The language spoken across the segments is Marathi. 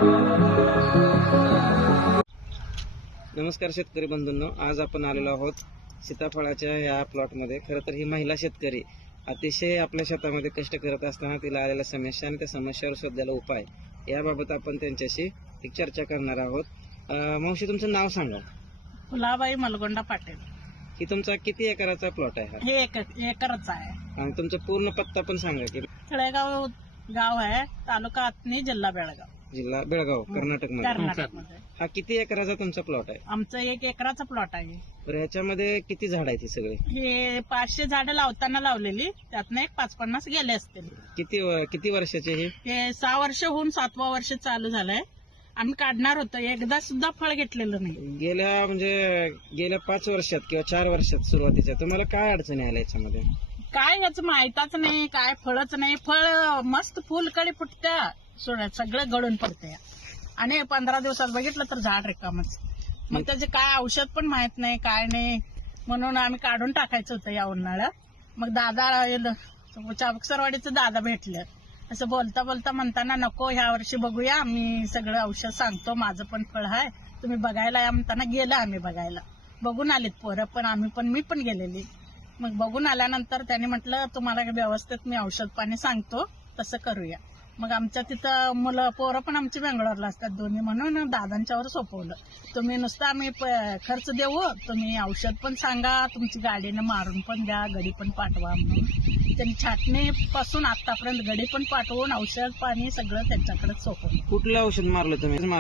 नमस्कार शेतकरी बंधूंनो, आज आपण आलेलो आहोत सीताफळाच्या या प्लॉटमध्ये। खरं तर ही महिला शेतकरी अतिशय आपल्या शेतामध्ये कष्ट करत असताना तिला आलेल्या समस्या आणि त्या समस्यावर शोधलेला उपाय याबाबत आपण त्यांच्याशी एक चर्चा करणार आहोत। मावशी, तुमचं नाव सांगा। फुलाबाई मलगोंडा पाटील। की तुमचा किती एकराचा प्लॉट आहे हा? हे एकरच आहे। आणि तुमचा पूर्ण पत्ता पण सांगा की। तळेगाव गाव आहे, तालुका अथणी, जिल्हा बेळगाव। जिल्हा बेळगाव, कर्नाटकमध्ये। कर्नाटकमध्ये। हा किती एकराचा तुमचा प्लॉट आहे? आमचं 1 एकराचा प्लॉट आहे। तर ह्याच्यामध्ये किती झाड आहेत हे सगळे? हे 500 झाडं लावताना लावलेली, त्यातनं एक 50-50 गेले असतील। किती वर्षाचे हे 6 वर्ष होऊन 7वं वर्ष चालू झालंय। आम्ही काढणार होतो, एकदा सुद्धा फळ घेतलेलं नाही। गेल्या 5 वर्षात किंवा 4 वर्षात सुरुवातीच्या तुम्हाला काय अडचणी आल्या याच्यामध्ये? काय याचं माहितच नाही, काय फळच नाही। फळ मस्त फुलकळी फुटत्या, सगळं गळून पडते आणि 15 दिवसात बघितलं तर झाड रिकामच। मग त्याचे काय औषध पण माहित नाही, काय नाही, म्हणून आम्ही काढून टाकायचं होतं या उन्हाळ्यात। मग दादा चाबकसरवाडीचं दादा भेटले, असं बोलता बोलता म्हणताना नको, ह्या वर्षी बघूया, मी सगळं औषध सांगतो, माझं पण फळ आहे, तुम्ही बघायला या म्हणताना गेलं। आम्ही बघायला, बघून आलीत पोरं पण, मी पण गेलेली। मग बघून आल्यानंतर त्यांनी म्हटलं तुम्हाला व्यवस्थित मी औषध पाणी सांगतो, तसं करूया। मग आमच्या तिथं पोरं पण आमची बेंगळूरला असतात दोन्ही, म्हणून दादांच्यावर सोपवलं, तुम्ही नुसतं आम्ही खर्च देऊ, तुम्ही औषध पण सांगा, तुमची गाडीनं मारून पण द्या, गडी पण पाठवा म्हणून त्यांनी छाटणी पासून आतापर्यंत गडी पण पाठवून औषध पाणी सगळं त्यांच्याकडे सोपवलं। कुठलं औषध मारलं तुम्ही?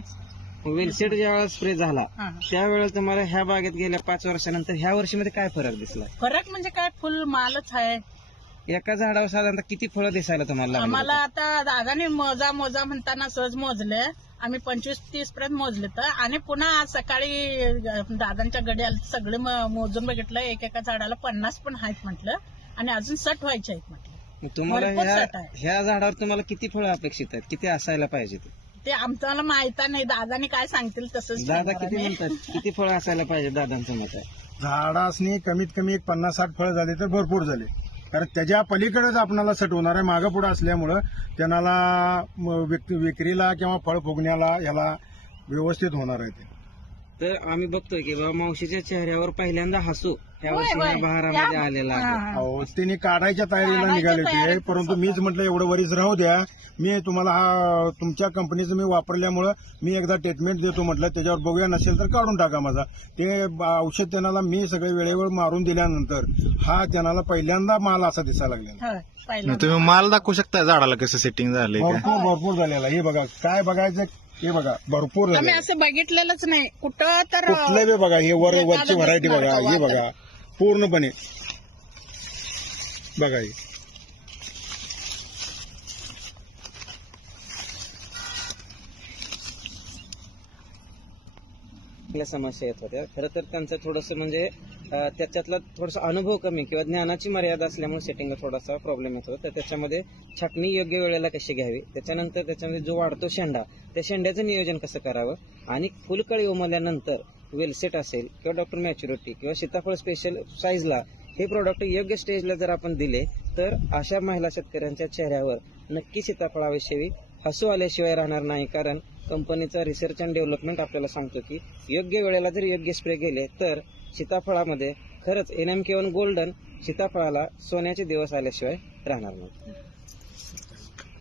वेलसेट ज्यावेळेस स्प्रे झाला त्यावेळेस तुम्हाला ह्या बागेत गेल्या 5 वर्षानंतर ह्या वर्षीमध्ये काय फरक दिसला? फरक म्हणजे काय, फुल मालच आहे। एका झाडावर साधारणतः किती फळं दिसायला तुम्हाला? आम्हाला आता दादाने मोजा म्हणताना सहज मोजले, आम्ही 25-30 पर्यंत मोजले तर, आणि पुन्हा आज सकाळी दादांच्या गड्याला सगळे मोजून बघितलं, एका झाडाला 50 पण आहेत म्हटलं, आणि अजून 60 व्हायचे आहेत म्हटलं। तुम्हाला ह्या झाडावर तुम्हाला किती फळं अपेक्षित आहेत, किती असायला पाहिजे? ते आम्हाला माहित नाही, दादाने काय सांगतील तसंच। दादा किती म्हणतात, किती फळं असायला पाहिजे दादांचं मत आहे? झाडासनी कमीत कमी 50-60 फळं झाले तर भरपूर झाले, कारण त्याच्या पलीकडेच आपणाला सटवणार आहे, मागं पुढे असल्यामुळं त्यांना विक्रीला किंवा फळ फुगण्याला याला व्यवस्थित होणार आहे। तर आम्ही बघतोय की बाबा मावशीच्या चेहऱ्यावर पहिल्यांदा हसू ह्या वर्षी बहारामध्ये आलेला आहे। त्यांनी काढायच्या तयारीला निघाले होते, परंतु मीच म्हटलं एवढं वरीच राहू द्या, मी तुम्हाला तुमच्या कंपनीचं मी वापरल्यामुळं मी एकदा ट्रीटमेंट देतो म्हटलं, त्याच्यावर बघूया, नसेल तर काढून टाका माझा। ते औषध त्यांना मी सगळे वेळेवर मारून दिल्यानंतर हा त्यांना पहिल्यांदा माल असा दिसायला लागलेला। तुम्ही माल दाखवू शकता झाडाला कसं सेटिंग झाले? भरपूर झालेला, हे बघा, काय बघायचं, हे बघा, भरपूर आम्ही असं बघितलेलंच नाही कुठं तर। कुठलं बघा, हे वरची व्हरायटी बघा, हे बघा, पूर्णपणे बघा, हे समस्या येत होत्या। खरं तर त्यांचं थोडंसं त्याच्यातला थोडासा अनुभव कमी किंवा ज्ञानाची मर्यादा असल्यामुळे सेटिंगला थोडासा प्रॉब्लेम येत होता। तर त्याच्यामध्ये छाटणी योग्य वेळेला कशी घ्यावी, त्याच्यानंतर त्याच्यामध्ये जो वाढतो शेंडा, त्या शेंड्याचं नियोजन कसं करावं, आणि फुलकळी उमलल्यानंतर वेलसेट असेल किंवा डॉक्टर मॅच्युरिटी किंवा सीताफळ स्पेशल साईजला हे प्रोडक्ट योग्य स्टेजला जर आपण दिले तर अशा महिला शेतकऱ्यांच्या चेहऱ्यावर नक्की सीताफळाविषयी हसू आल्याशिवाय राहणार नाही। कारण कंपनीचा रिसर्च अँड डेव्हलपमेंट आपल्याला सांगतो की योग्य वेळेला जर योग्य स्प्रे गेले तर सीताफळामध्ये खरंच NMK1 गोल्डन सीताफळाला सोन्याचे दिवस आल्याशिवाय राहणार नाही।